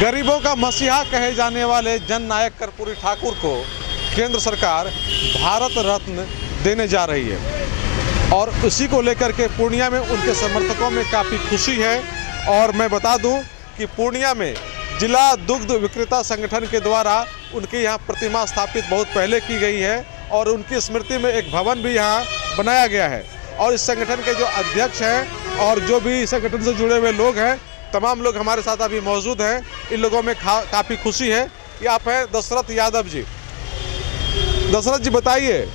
गरीबों का मसीहा कहे जाने वाले जननायक कर्पूरी ठाकुर को केंद्र सरकार भारत रत्न देने जा रही है और उसी को लेकर के पूर्णिया में उनके समर्थकों में काफ़ी खुशी है। और मैं बता दूं कि पूर्णिया में जिला दुग्ध विक्रेता संगठन के द्वारा उनकी यहाँ प्रतिमा स्थापित बहुत पहले की गई है और उनकी स्मृति में एक भवन भी यहाँ बनाया गया है। और इस संगठन के जो अध्यक्ष हैं और जो भी संगठन से जुड़े हुए लोग हैं, तमाम लोग हमारे साथ अभी मौजूद हैं। इन लोगों में काफ़ी खुशी है कि आप हैं दशरथ यादव जी। दशरथ जी बताइए,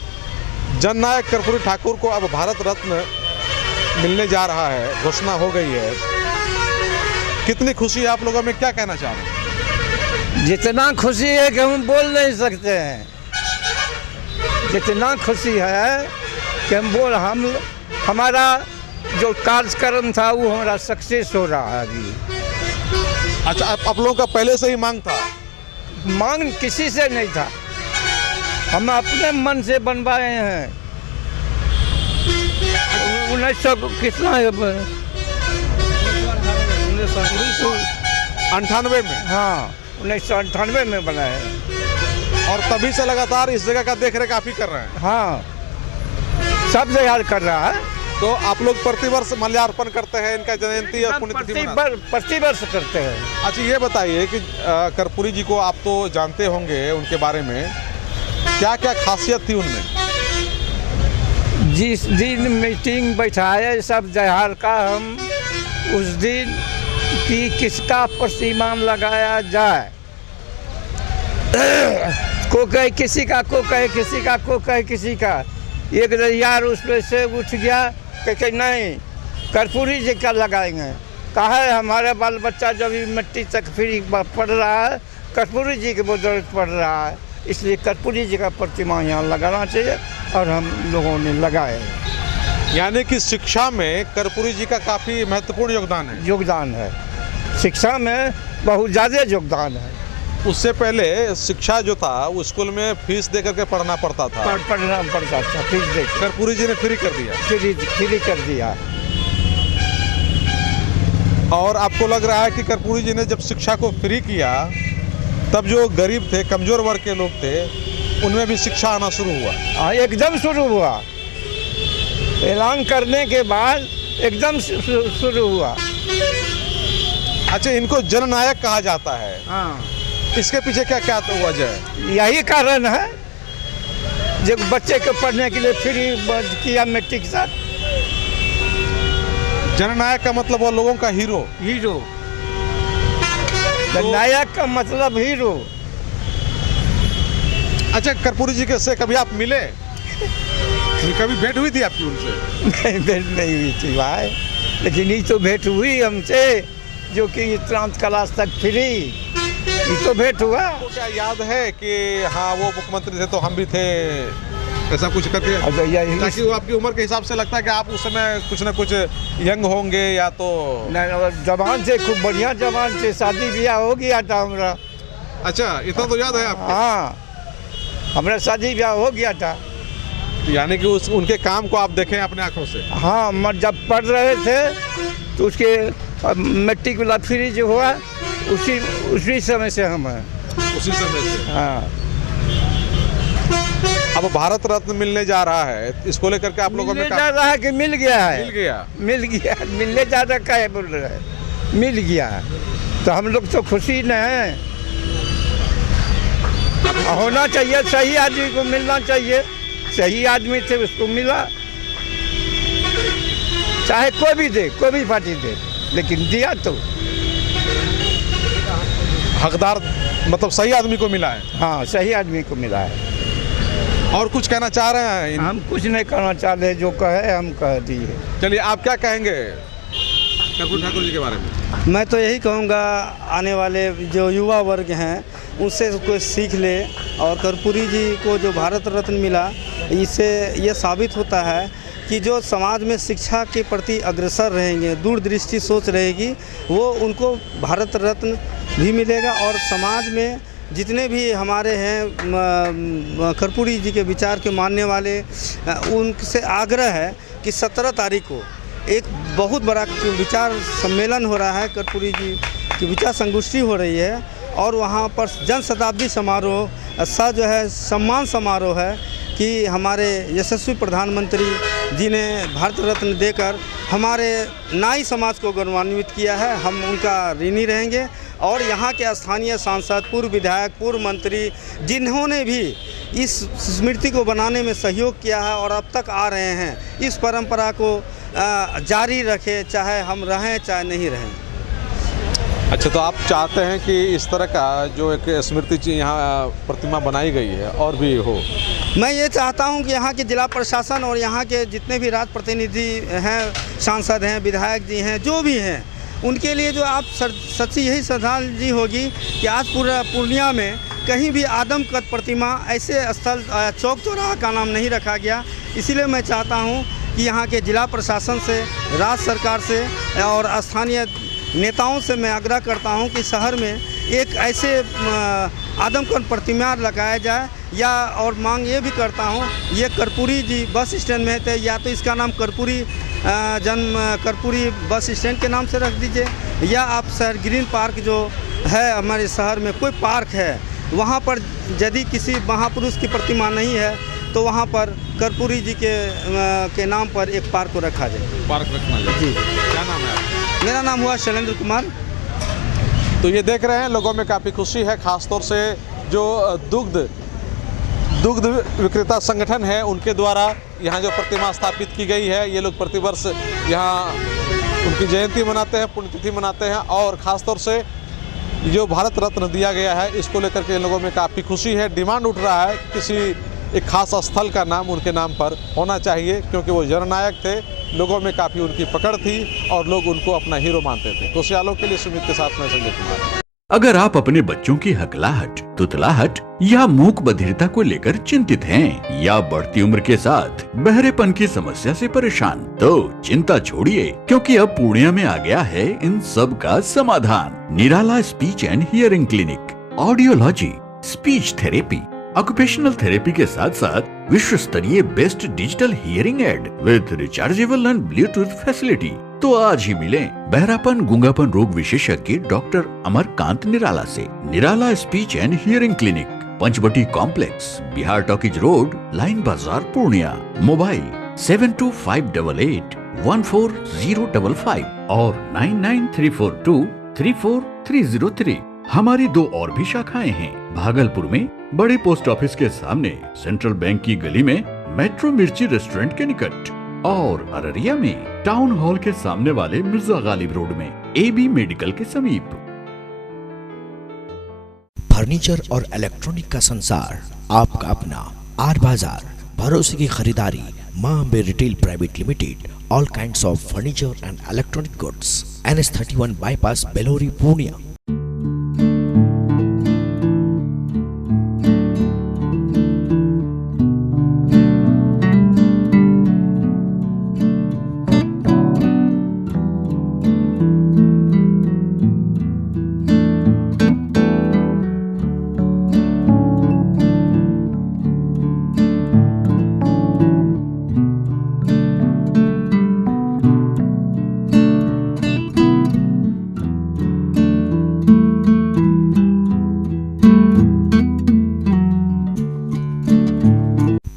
जननायक कर्पूरी ठाकुर को अब भारत रत्न मिलने जा रहा है, घोषणा हो गई है, कितनी खुशी है आप लोगों में, क्या कहना चाह रहे हैं? जितना खुशी है कि हम बोल नहीं सकते हैं, जितना खुशी है कि हमारा जो कार्यक्रम था वो हमारा सक्सेस हो रहा है अभी। अच्छा, आप लोगों का पहले से ही मांग था? मांग किसी से नहीं था, हम अपने मन से बनवाए हैं। 1900 कितना है, 1998 में? हाँ, 1998 में बना है। और तभी से लगातार इस जगह का देख रेख आप ही कर रहे हैं? हाँ, सब तैयार कर रहा है। तो आप लोग प्रतिवर्ष माल्यार्पण करते हैं, इनका जयंती और पुण्यतिथि प्रतिवर्ष करते हैं। अच्छा, ये बताइए कि कर्पूरी जी को आप तो जानते होंगे, उनके बारे में क्या क्या खासियत थी उनमें? जिस दिन मीटिंग बैठाए सब जहार का, हम उस दिन कि किसका प्रतिमान लगाया जाए, को कहे किसी का, को कहे किसी का, को कहे किसी का। एक यार उसमें से उठ गया कि नहीं कर्पूरी जी का लगाएंगे। कहा है हमारे बाल बच्चा जब मिट्टी तक फ्री पढ़ रहा है, कर्पूरी जी के बदौलत पढ़ रहा है, इसलिए कर्पूरी जी का प्रतिमा यहाँ लगाना चाहिए और हम लोगों ने लगाए। यानी कि शिक्षा में कर्पूरी जी का काफ़ी महत्वपूर्ण योगदान है? योगदान है, शिक्षा में बहुत ज़्यादा योगदान है। उससे पहले शिक्षा जो था वो स्कूल में फीस दे करके पढ़ना पड़ता था, पढ़ना पड़ता था, फीस दे। कर्पूरी जी ने फ्री कर दिया? फ्री कर दिया। और आपको लग रहा है कि कर्पूरी जी ने जब शिक्षा को फ्री किया तब जो गरीब थे, कमजोर वर्ग के लोग थे, उनमें भी शिक्षा आना शुरू हुआ? हाँ, एकदम शुरू हुआ। ऐलान करने के बाद एकदम शुरू हुआ। अच्छा, इनको जननायक कहा जाता है। हाँ, इसके पीछे क्या क्या तो वजह है? यही कारण है जो बच्चे को पढ़ने के लिए फ्री किया मैट्रिक के साथ। जननायक का मतलब वो लोगों का हीरो? हीरो, नायक का मतलब हीरो। अच्छा, कर्पूरी जी के से कभी आप मिले? कभी भेंट हुई थी आपकी उनसे? नहीं, भेंट नहीं हुई थी भाई, लेकिन ये तो भेंट हुई हमसे, जो कि 13th क्लास तक फ्री, ये तो भेंट हुआ। आपको क्या याद है कि हाँ वो मुख्यमंत्री थे तो हम भी थे, ऐसा कुछ करके? ताकि वो आपकी उम्र के हिसाब से लगता है कि आप उस समय कुछ ना कुछ यंग होंगे या तो? नहीं, जवान थे, खूब बढ़िया जवान थे, शादी ब्याह हो गया था हमारा। अच्छा, इतना तो याद है आपको? हाँ, हमारा शादी ब्याह हो गया था। यानी कि उनके काम को आप देखें अपने आंखों से? हाँ, जब पढ़ रहे थे तो उसके मैट्रिक वाला फ्री जो हुआ उसी समय से हम हैं। उसी समय से? हाँ। अब भारत रत्न मिलने जा रहा है, इसको लेकर के आप लोगों में जा रहा है कि मिल गया है? मिल गया। मिलने जा रहा, क्या बोल रहे हैं, मिल गया है तो हम लोग तो खुशी न हैं। होना चाहिए, सही आदमी को मिलना चाहिए, सही आदमी थे उसको मिला, चाहे कोई भी दे, कोई भी पार्टी दे, लेकिन दिया तो हकदार, मतलब सही आदमी को मिला है। हाँ, सही आदमी को मिला है। और कुछ कहना चाह रहे हैं? हम कुछ नहीं कहना चाह रहे, जो कहे हम कह दिए। चलिए, आप क्या कहेंगे कर्पूरी ठाकुर जी के बारे में? मैं तो यही कहूँगा, आने वाले जो युवा वर्ग हैं उनसे कोई सीख ले, और कर्पूरी जी को जो भारत रत्न मिला, इससे ये साबित होता है कि जो समाज में शिक्षा के प्रति अग्रसर रहेंगे, दूरदृष्टि सोच रहेगी, वो उनको भारत रत्न भी मिलेगा। और समाज में जितने भी हमारे हैं कर्पूरी जी के विचार के मानने वाले, उनसे आग्रह है कि 17 तारीख को एक बहुत बड़ा विचार सम्मेलन हो रहा है कर्पूरी जी कि विचार संगोष्ठी हो रही है और वहाँ पर जन शताब्दी समारोह जो है सम्मान समारोह है कि हमारे यशस्वी प्रधानमंत्री जी ने भारत रत्न देकर हमारे नाई समाज को गौरवान्वित किया है। हम उनका ऋणी रहेंगे और यहाँ के स्थानीय सांसद, पूर्व विधायक, पूर्व मंत्री जिन्होंने भी इस स्मृति को बनाने में सहयोग किया है और अब तक आ रहे हैं, इस परंपरा को जारी रखें, चाहे हम रहें चाहे नहीं रहें। अच्छा, तो आप चाहते हैं कि इस तरह का जो एक स्मृति यहाँ प्रतिमा बनाई गई है और भी हो? मैं ये चाहता हूँ कि यहाँ के जिला प्रशासन और यहाँ के जितने भी राज प्रतिनिधि हैं, सांसद हैं, विधायक जी हैं, जो भी हैं, उनके लिए जो आप सच्ची यही श्रद्धांजलि होगी कि आज पूरा पूर्णिया में कहीं भी आदमकद प्रतिमा ऐसे स्थल चौक चौराहा का नाम नहीं रखा गया। इसीलिए मैं चाहता हूँ कि यहाँ के जिला प्रशासन से, राज्य सरकार से और स्थानीय नेताओं से मैं आग्रह करता हूं कि शहर में एक ऐसे आदमकद प्रतिमा लगाया जाए, या और मांग ये भी करता हूं, ये कर्पूरी जी बस स्टैंड में थे, या तो इसका नाम कर्पूरी कर्पूरी बस स्टैंड के नाम से रख दीजिए, या आप शहर ग्रीन पार्क जो है हमारे शहर में कोई पार्क है, वहाँ पर यदि किसी महापुरुष की प्रतिमा नहीं है तो वहाँ पर कर्पूरी जी के नाम पर एक पार्क को रखा जाए। पार्क रखना जाए जी। क्या नाम है आपका? मेरा नाम हुआ शैलेंद्र कुमार। तो ये देख रहे हैं, लोगों में काफ़ी खुशी है, ख़ासतौर से जो दुग्ध विक्रेता संगठन है उनके द्वारा यहाँ जो प्रतिमा स्थापित की गई है। ये लोग प्रतिवर्ष यहाँ उनकी जयंती मनाते हैं, पुण्यतिथि मनाते हैं और ख़ासतौर से जो भारत रत्न दिया गया है इसको लेकर के लोगों में काफ़ी खुशी है। डिमांड उठ रहा है किसी एक खास स्थल का नाम उनके नाम पर होना चाहिए, क्योंकि वो जननायक थे, लोगों में काफ़ी उनकी पकड़ थी और लोग उनको अपना हीरो मानते थे। कोसियालों के लिए सुमित के साथ मैं संजय कुमार। अगर आप अपने बच्चों की हकलाहट, तुतलाहट या मूक बधिरता को लेकर चिंतित हैं या बढ़ती उम्र के साथ बहरेपन की समस्या से परेशान, तो चिंता छोड़िए, क्योंकि अब पूर्णिया में आ गया है इन सब का समाधान। Nirala speech and hearing clinic, audiology, speech therapy, occupational therapy के साथ साथ विश्व स्तरीय best digital hearing aid with rechargeable and bluetooth facility. तो आज ही मिलें बहरापन गूंगापन रोग विशेषज्ञ डॉक्टर अमरकांत निराला से। Nirala speech and hearing clinic, Panchvati complex, Bihar talkies road, line Bazar, Purnia. Mobile 7258814055 और 9934234303। हमारी 2 और भी शाखाएं हैं, भागलपुर में बड़े पोस्ट ऑफिस के सामने, सेंट्रल बैंक की गली में, मेट्रो मिर्ची रेस्टोरेंट के निकट, और अररिया में टाउन हॉल के सामने वाले मिर्जा गालिब रोड में AB मेडिकल के समीप। फर्नीचर और इलेक्ट्रॉनिक का संसार, आपका अपना आर बाजार, भरोसे की खरीदारी, Maa Ambe retail private limited, all kinds of furniture and electronic goods, NS31 bypass, Belori, Purnia.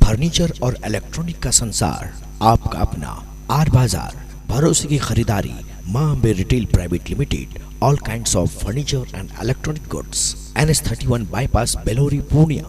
Furniture और इलेक्ट्रॉनिक का संसार, आपका अपना आर बाजार, भरोसे की खरीदारी, Maa Ambe retail private limited, all kinds of furniture and electronic goods, NS31 bypass, Belori, Purnia.